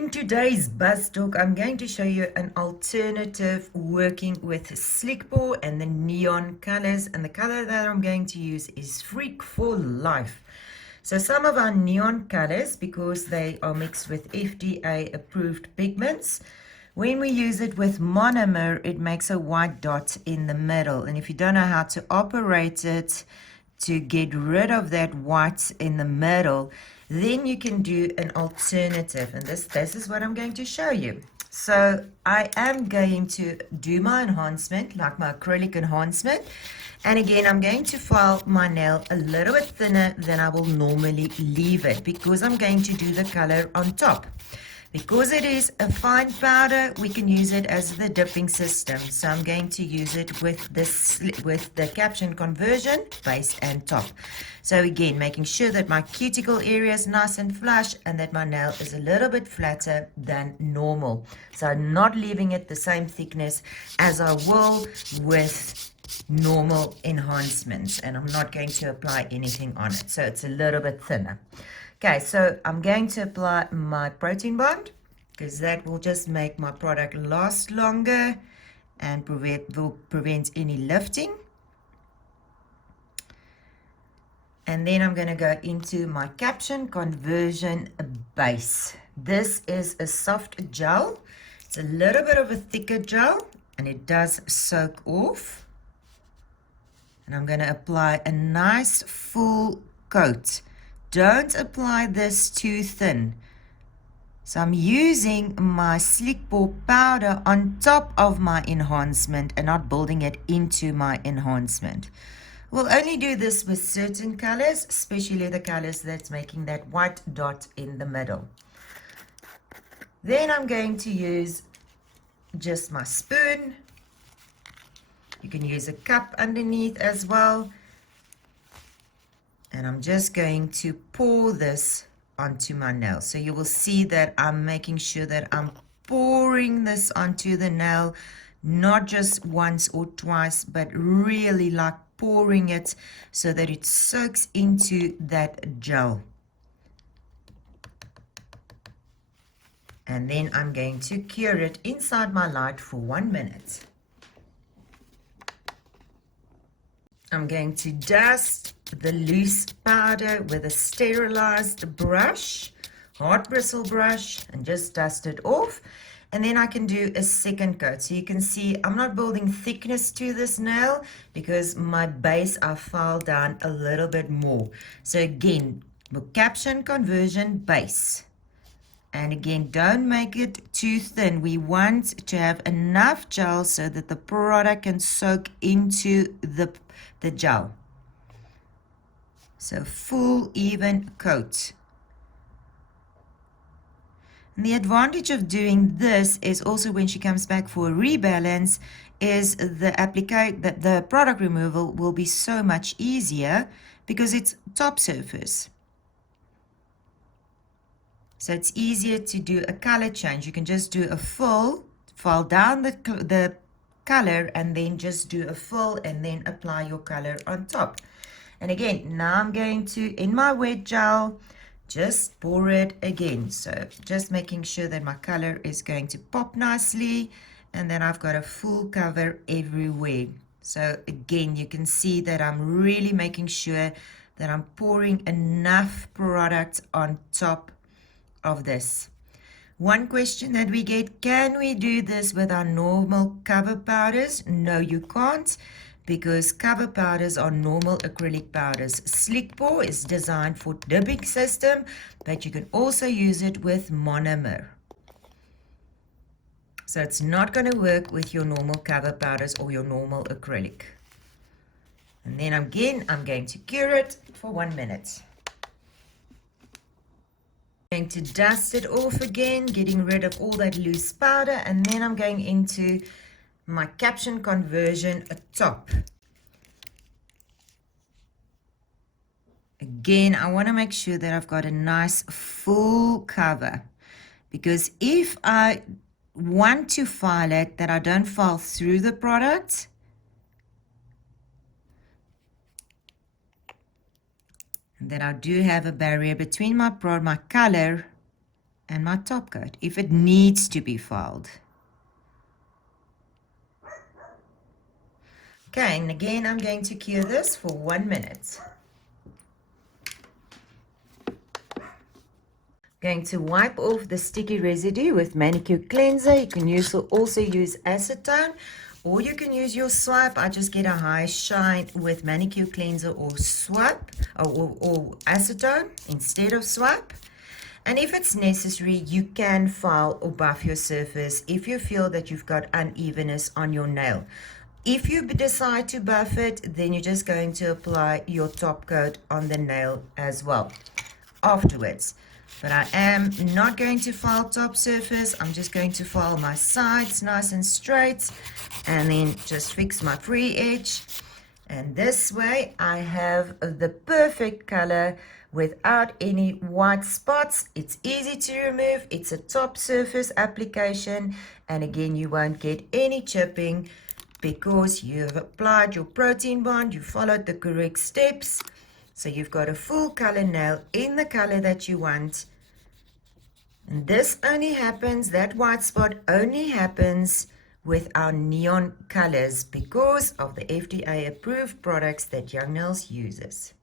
In today's Buzz Talk, I'm going to show you an alternative working with SlickPour and the neon colors. And the color that I'm going to use is Freak for Life. So some of our neon colors, because they are mixed with FDA approved pigments, when we use it with monomer, it makes a white dot in the middle. And if you don't know how to operate it to get rid of that white in the middle, then you can do an alternative, and this is what I'm going to show you. So I am going to do my enhancement, like my acrylic enhancement, and again I'm going to file my nail a little bit thinner than I will normally leave it, because I'm going to do the color on top. Because it is a fine powder, we can use it as the dipping system. So I'm going to use it with the Caption Conversion, base and top. So again, making sure that my cuticle area is nice and flush and that my nail is a little bit flatter than normal. So I'm not leaving it the same thickness as I will with normal enhancements. And I'm not going to apply anything on it. So it's a little bit thinner. Okay, so I'm going to apply my protein bond, because that will just make my product last longer and will prevent any lifting. And then I'm going to go into my Caption Conversion base. This is a soft gel. It's a little bit of a thicker gel, and it does soak off. And I'm going to apply a nice full coat. Don't apply this too thin. So I'm using my SlickPour powder on top of my enhancement and not building it into my enhancement. We'll only do this with certain colors, especially the colors that's making that white dot in the middle. Then I'm going to use just my spoon. You can use a cup underneath as well. And I'm just going to pour this onto my nail. So you will see that I'm making sure that I'm pouring this onto the nail, not just once or twice, but really like pouring it so that it soaks into that gel. And then I'm going to cure it inside my light for 1 minute. I'm going to dust the loose powder with a sterilized brush, hard bristle brush, and just dust it off. And then I can do a second coat. So you can see I'm not building thickness to this nail because my base I filed down a little bit more. So again, the Caption Conversion base. And again, don't make it too thin. We want to have enough gel so that the product can soak into the gel. So full even coat. And the advantage of doing this is also when she comes back for a rebalance is the product removal will be so much easier because it's top surface. So it's easier to do a color change. You can just do a full, file down the color and then just do a full and then apply your color on top. And again, now I'm going to, in my wet gel, just pour it again. So just making sure that my color is going to pop nicely and then I've got a full cover everywhere. So again, you can see that I'm really making sure that I'm pouring enough product on top of this. One question that we get, can we do this with our normal cover powders? No, you can't, because cover powders are normal acrylic powders. SlickPour is designed for dipping system, but you can also use it with monomer. So it's not going to work with your normal cover powders or your normal acrylic. And then again, I'm going to cure it for 1 minute. I'm going to dust it off again, getting rid of all that loose powder, and then I'm going into my Caption Conversion top. Again, I want to make sure that I've got a nice full cover, because if I want to file it, that I don't file through the product, and that I do have a barrier between my color and my top coat if it needs to be filed. Okay, and again I'm going to cure this for 1 minute. Going to wipe off the sticky residue with manicure cleanser. You can also use acetone, or you can use your swipe. I just get a high shine with manicure cleanser or swipe or acetone instead of swipe. And if it's necessary, you can file or buff your surface if you feel that you've got unevenness on your nail. If you decide to buff it, then you're just going to apply your top coat on the nail as well afterwards. But I am not going to file top surface. I'm just going to file my sides nice and straight, and then just fix my free edge. And this way I have the perfect color without any white spots. It's easy to remove. It's a top surface application, and again, you won't get any chipping because you have applied your protein bond, you followed the correct steps. So you've got a full color nail in the color that you want. And this only happens, that white spot only happens with our neon colors because of the FDA approved products that Young Nails uses.